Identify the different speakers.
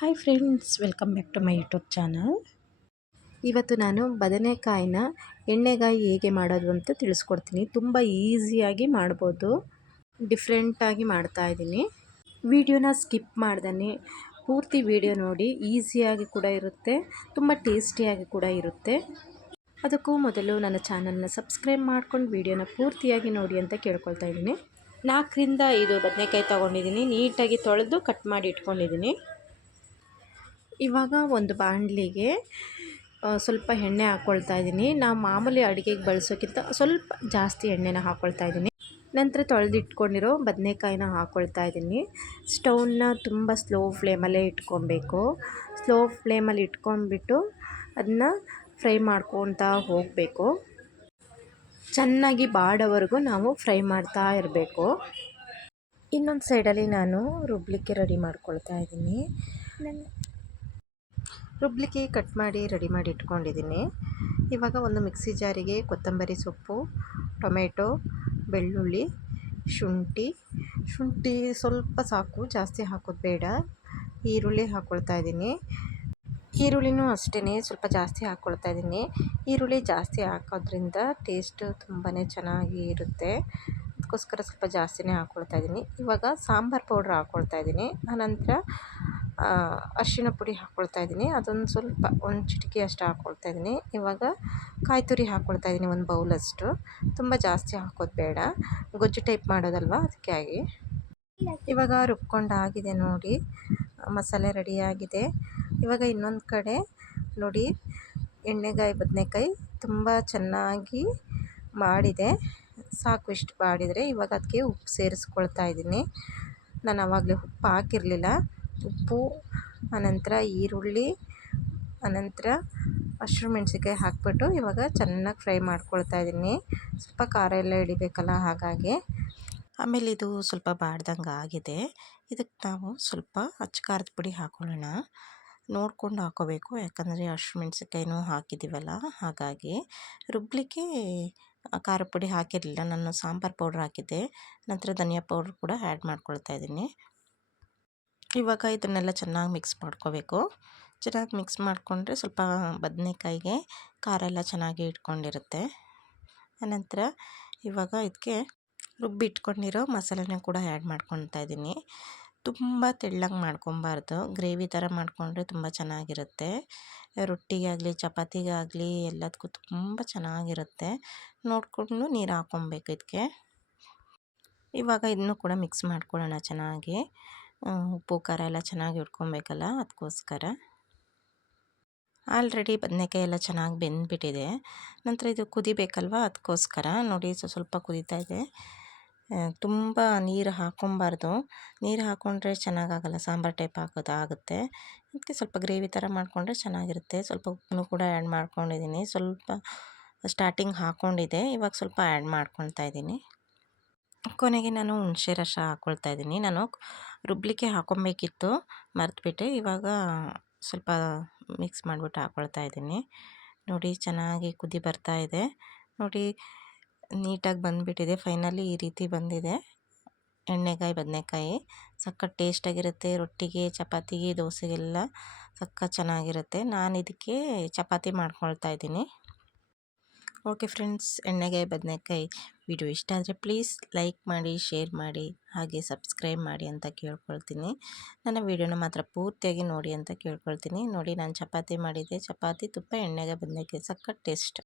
Speaker 1: Hi friends welcome back to my YouTube channel ಇವತ್ತು ನಾನು ಬದನೆಕಾಯಿನ ಎಣ್ಣೆಗಾಯಿ ಹೇಗೆ ಮಾಡೋದು ಅಂತ ತಿಳಿಸ್ಕೊಡ್ತೀನಿ. ತುಂಬ ಈಸಿಯಾಗಿ ಮಾಡ್ಬೋದು. ಡಿಫ್ರೆಂಟಾಗಿ ಮಾಡ್ತಾಯಿದ್ದೀನಿ ವಿಡಿಯೋನ ಸ್ಕಿಪ್ ಮಾಡ್ದೇ ಪೂರ್ತಿ ವಿಡಿಯೋ ನೋಡಿ, ಈಸಿಯಾಗಿ ಕೂಡ ಇರುತ್ತೆ, ತುಂಬ ಟೇಸ್ಟಿಯಾಗಿ ಕೂಡ ಇರುತ್ತೆ. ಅದಕ್ಕೂ ಮೊದಲು ನನ್ನ ಚಾನಲ್ನ ಸಬ್ಸ್ಕ್ರೈಬ್ ಮಾಡ್ಕೊಂಡು ವಿಡಿಯೋನ ಪೂರ್ತಿಯಾಗಿ ನೋಡಿ ಅಂತ ಕೇಳ್ಕೊಳ್ತಾ ಇದ್ದೀನಿ. ನಾಲ್ಕರಿಂದ ಐದು ಬದನೆಕಾಯಿ ತೊಗೊಂಡಿದ್ದೀನಿ. ನೀಟಾಗಿ ತೊಳೆದು ಕಟ್ ಮಾಡಿ ಇಟ್ಕೊಂಡಿದ್ದೀನಿ. ಇವಾಗ ಒಂದು ಬಾಣಲಿಗೆ ಸ್ವಲ್ಪ ಎಣ್ಣೆ ಹಾಕ್ಕೊಳ್ತಾ ಇದ್ದೀನಿ. ನಾವು ಮಾಮೂಲಿ ಅಡುಗೆಗೆ ಬಳಸೋಕ್ಕಿಂತ ಸ್ವಲ್ಪ ಜಾಸ್ತಿ ಎಣ್ಣೆನ ಹಾಕ್ಕೊಳ್ತಾ ಇದ್ದೀನಿ. ನಂತರ ತೊಳೆದಿಟ್ಕೊಂಡಿರೋ ಬದನೆಕಾಯಿನ ಹಾಕ್ಕೊಳ್ತಾ ಇದ್ದೀನಿ. ಸ್ಟೌನ್ನ ತುಂಬ ಸ್ಲೋ ಫ್ಲೇಮಲ್ಲೇ ಇಟ್ಕೊಬೇಕು. ಸ್ಲೋ ಫ್ಲೇಮಲ್ಲಿ ಇಟ್ಕೊಂಡ್ಬಿಟ್ಟು ಅದನ್ನ ಫ್ರೈ ಮಾಡ್ಕೊತಾ ಹೋಗಬೇಕು. ಚೆನ್ನಾಗಿ ಬಾಡೋವರೆಗೂ ನಾವು ಫ್ರೈ ಮಾಡ್ತಾ ಇರಬೇಕು. ಇನ್ನೊಂದು ಸೈಡಲ್ಲಿ ನಾನು ರುಬ್ಲಿಕ್ಕೆ ರೆಡಿ ಮಾಡ್ಕೊಳ್ತಾ ಇದ್ದೀನಿ. ರುಬ್ಲಿಕ್ಕೆ ಕಟ್ ಮಾಡಿ ರೆಡಿ ಮಾಡಿ ಇಟ್ಕೊಂಡಿದ್ದೀನಿ. ಇವಾಗ ಒಂದು ಮಿಕ್ಸಿ ಜಾರಿಗೆ ಕೊತ್ತಂಬರಿ ಸೊಪ್ಪು, ಟೊಮೆಟೊ, ಬೆಳ್ಳುಳ್ಳಿ, ಶುಂಠಿ. ಶುಂಠಿ ಸ್ವಲ್ಪ ಸಾಕು, ಜಾಸ್ತಿ ಹಾಕೋದು ಬೇಡ. ಈರುಳ್ಳಿ ಹಾಕ್ಕೊಳ್ತಾ ಇದ್ದೀನಿ. ಈರುಳ್ಳಿನೂ ಅಷ್ಟೇ ಸ್ವಲ್ಪ ಜಾಸ್ತಿ ಹಾಕ್ಕೊಳ್ತಾ ಇದ್ದೀನಿ. ಈರುಳ್ಳಿ ಜಾಸ್ತಿ ಹಾಕೋದ್ರಿಂದ ಟೇಸ್ಟ್ ತುಂಬಾ ಚೆನ್ನಾಗಿ ಇರುತ್ತೆ. ಅದಕ್ಕೋಸ್ಕರ ಸ್ವಲ್ಪ ಜಾಸ್ತಿನೇ ಹಾಕ್ಕೊಳ್ತಾ ಇದ್ದೀನಿ. ಇವಾಗ ಸಾಂಬಾರು ಪೌಡ್ರ್ ಹಾಕ್ಕೊಳ್ತಾ ಇದ್ದೀನಿ. ಆನಂತರ ಅರಿಶಿಣ ಪುಡಿ ಹಾಕ್ಕೊಳ್ತಾ ಇದ್ದೀನಿ. ಅದೊಂದು ಸ್ವಲ್ಪ ಒಂದು ಚಿಟಿಕೆ ಅಷ್ಟು ಹಾಕ್ಕೊಳ್ತಾ ಇದ್ದೀನಿ. ಇವಾಗ ಕಾಯಿ ತುರಿ ಹಾಕ್ಕೊಳ್ತಾ ಇದ್ದೀನಿ ಒಂದು ಬೌಲಷ್ಟು ತುಂಬ ಜಾಸ್ತಿ ಹಾಕೋದು ಬೇಡ. ಗೊಜ್ಜು ಟೈಪ್ ಮಾಡೋದಲ್ವ? ಅದಕ್ಕೆ ಆಗಿ ಇವಾಗ ರುಬ್ಕೊಂಡಾಗಿದೆ ನೋಡಿ. ಮಸಾಲೆ ರೆಡಿಯಾಗಿದೆ ಇವಾಗ ಇನ್ನೊಂದು ಕಡೆ ನೋಡಿ, ಎಣ್ಣೆಗಾಯಿ, ಬದನೆಕಾಯಿ ತುಂಬ ಚೆನ್ನಾಗಿ ಮಾಡಿದೆ ಸಾಕು ಇಷ್ಟು ಮಾಡಿದರೆ ಇವಾಗ ಅದಕ್ಕೆ ಉಪ್ಪು ಸೇರಿಸ್ಕೊಳ್ತಾ ಇದ್ದೀನಿ. ನಾನು ಆವಾಗಲೇ ಉಪ್ಪು ಹಾಕಿರಲಿಲ್ಲ. ಉಪ್ಪು ಆನಂತರ ಈರುಳ್ಳಿ ಆನಂತರ ಹಸಿರು ಮೆಣಸಿನ್ಕಾಯಿ ಹಾಕಿಬಿಟ್ಟು ಇವಾಗ ಚೆನ್ನಾಗಿ ಫ್ರೈ ಮಾಡ್ಕೊಳ್ತಾ ಇದ್ದೀನಿ. ಸ್ವಲ್ಪ ಖಾರ ಎಲ್ಲ ಹಿಡಿಬೇಕಲ್ಲ ಹಾಗಾಗಿ. ಆಮೇಲೆ ಇದು ಸ್ವಲ್ಪ ಬಾಡ್ದಂಗೆ ಆಗಿದೆ. ಇದಕ್ಕೆ ನಾವು ಸ್ವಲ್ಪ ಅಚ್ಚ ಖಾರದ ಪುಡಿ ಹಾಕ್ಕೊಳ್ಳೋಣ ನೋಡ್ಕೊಂಡು ಹಾಕೋಬೇಕು, ಯಾಕಂದರೆ ಮೆಣಸಿನ್ಕಾಯಿನೂ ಹಾಕಿದ್ದೀವಲ್ಲ ಹಾಗಾಗಿ. ರುಬ್ಬಲಿಕ್ಕೆ ಖಾರ ಪುಡಿ ಹಾಕಿರಲಿಲ್ಲ, ನಾನು ಸಾಂಬಾರು ಪೌಡ್ರ್ ಹಾಕಿದ್ದೆ. ನಂತರ ಧನಿಯಾ ಪೌಡ್ರ್ ಕೂಡ ಆ್ಯಡ್ ಮಾಡ್ಕೊಳ್ತಾ ಇದ್ದೀನಿ. ಇವಾಗ ಇದನ್ನೆಲ್ಲ ಚೆನ್ನಾಗಿ ಮಿಕ್ಸ್ ಮಾಡ್ಕೋಬೇಕು. ಚೆನ್ನಾಗಿ ಮಿಕ್ಸ್ ಮಾಡಿಕೊಂಡ್ರೆ ಸ್ವಲ್ಪ ಬದನೆಕಾಯಿಗೆ ಖಾರ ಎಲ್ಲ ಚೆನ್ನಾಗಿ ಇಟ್ಕೊಂಡಿರುತ್ತೆ. ಆನಂತರ ಇವಾಗ ಇದಕ್ಕೆ ರುಬ್ಬಿ ಇಟ್ಕೊಂಡಿರೋ ಮಸಾಲೆನ ಕೂಡ ಆ್ಯಡ್ ಮಾಡ್ಕೊತಾ ಇದ್ದೀನಿ. ತುಂಬ ತೆಳ್ಳಗೆ ಮಾಡ್ಕೊಬಾರ್ದು ಗ್ರೇವಿ ಥರ ಮಾಡಿಕೊಂಡ್ರೆ ತುಂಬ ಚೆನ್ನಾಗಿರುತ್ತೆ. ರೊಟ್ಟಿಗಾಗಲಿ, ಚಪಾತಿಗಾಗಲಿ ಎಲ್ಲದಕ್ಕೂ ತುಂಬ ಚೆನ್ನಾಗಿರುತ್ತೆ. ನೋಡಿಕೊಂಡು ನೀರು ಹಾಕ್ಕೊಬೇಕು ಇದಕ್ಕೆ. ಇವಾಗ ಇದನ್ನು ಕೂಡ ಮಿಕ್ಸ್ ಮಾಡ್ಕೊಳ್ಳೋಣ ಚೆನ್ನಾಗಿ. ಉಪ್ಪು, ಖಾರ ಎಲ್ಲ ಚೆನ್ನಾಗಿ ಇಟ್ಕೊಬೇಕಲ್ಲ ಅದಕ್ಕೋಸ್ಕರ ಆಲ್ರೆಡಿ ಬದನೆಕಾಯಿ ಎಲ್ಲ ಚೆನ್ನಾಗಿ ಬೆಂದ್ಬಿಟ್ಟಿದೆ. ನಂತರ ಇದು ಕುದಿಬೇಕಲ್ವ ಅದಕ್ಕೋಸ್ಕರ ನೋಡಿ ಸ್ವಲ್ಪ ಕುದೀತಾ ಇದೆ. ತುಂಬ ನೀರು ಹಾಕ್ಕೊಬಾರ್ದು ನೀರು ಹಾಕ್ಕೊಂಡ್ರೆ ಚೆನ್ನಾಗಾಗಲ್ಲ, ಸಾಂಬಾರು ಟೈಪ್ ಹಾಕೋದು ಆಗುತ್ತೆ. ಅದಕ್ಕೆ ಸ್ವಲ್ಪ ಗ್ರೇವಿ ಥರ ಮಾಡಿಕೊಂಡ್ರೆ ಚೆನ್ನಾಗಿರುತ್ತೆ. ಸ್ವಲ್ಪ ಉಪ್ಪನ್ನು ಕೂಡ ಆ್ಯಡ್ ಮಾಡ್ಕೊಂಡಿದ್ದೀನಿ ಸ್ವಲ್ಪ ಸ್ಟಾರ್ಟಿಂಗ್ ಹಾಕ್ಕೊಂಡಿದ್ದೆ ಇವಾಗ ಸ್ವಲ್ಪ ಆ್ಯಡ್ ಮಾಡ್ಕೊಳ್ತಾ ಇದ್ದೀನಿ ಕೊನೆಗೆ ನಾನು ಹುಣಸೆ ರಸ ಹಾಕ್ಕೊಳ್ತಾ ಇದ್ದೀನಿ. ನಾನು ರುಬ್ಬಲಿಕ್ಕೆ ಹಾಕ್ಕೊಬೇಕಿತ್ತು ಮರೆತುಬಿಟ್ಟೆ. ಇವಾಗ ಸ್ವಲ್ಪ ಮಿಕ್ಸ್ ಮಾಡಿಬಿಟ್ಟು ಹಾಕ್ಕೊಳ್ತಾ ಇದ್ದೀನಿ. ನೋಡಿ, ಚೆನ್ನಾಗಿ ಕುದಿ ಬರ್ತಾ ಇದೆ. ನೋಡಿ, ನೀಟಾಗಿ ಬಂದುಬಿಟ್ಟಿದೆ. ಫೈನಲಿ ಈ ರೀತಿ ಬಂದಿದೆ. ಎಣ್ಣೆಕಾಯಿ ಬದನೆಕಾಯಿ. ಸಖತ್ ಟೇಸ್ಟಾಗಿರುತ್ತೆ. ರೊಟ್ಟಿಗೆ, ಚಪಾತಿಗೆ, ದೋಸೆಗೆಲ್ಲ ಸಖತ್ ಚೆನ್ನಾಗಿರುತ್ತೆ. ನಾನು ಇದಕ್ಕೆ ಚಪಾತಿ ಮಾಡ್ಕೊಳ್ತಾ ಇದ್ದೀನಿ. ಓಕೆ ಫ್ರೆಂಡ್ಸ್ ಎಣ್ಣೆಗಾಯಿ ಬದನೆಕಾಯಿ ವಿಡಿಯೋ ಇಷ್ಟ ಆದರೆ ಪ್ಲೀಸ್ ಲೈಕ್ ಮಾಡಿ, ಶೇರ್ ಮಾಡಿ, ಹಾಗೆ ಸಬ್ಸ್ಕ್ರೈಬ್ ಮಾಡಿ ಅಂತ ಕೇಳ್ಕೊಳ್ತೀನಿ. ನನ್ನ ವಿಡಿಯೋನ ಮಾತ್ರ ಪೂರ್ತಿಯಾಗಿ ನೋಡಿ ಅಂತ ಕೇಳ್ಕೊಳ್ತೀನಿ. ನೋಡಿ, ನಾನು ಚಪಾತಿ ಮಾಡಿದ್ದೆ. ಚಪಾತಿ ತುಪ್ಪ ಎಣ್ಣೆಗಾಯಿ ಬದನೆಕಾಯಿ. ಸಖತ್ ಟೇಸ್ಟ್.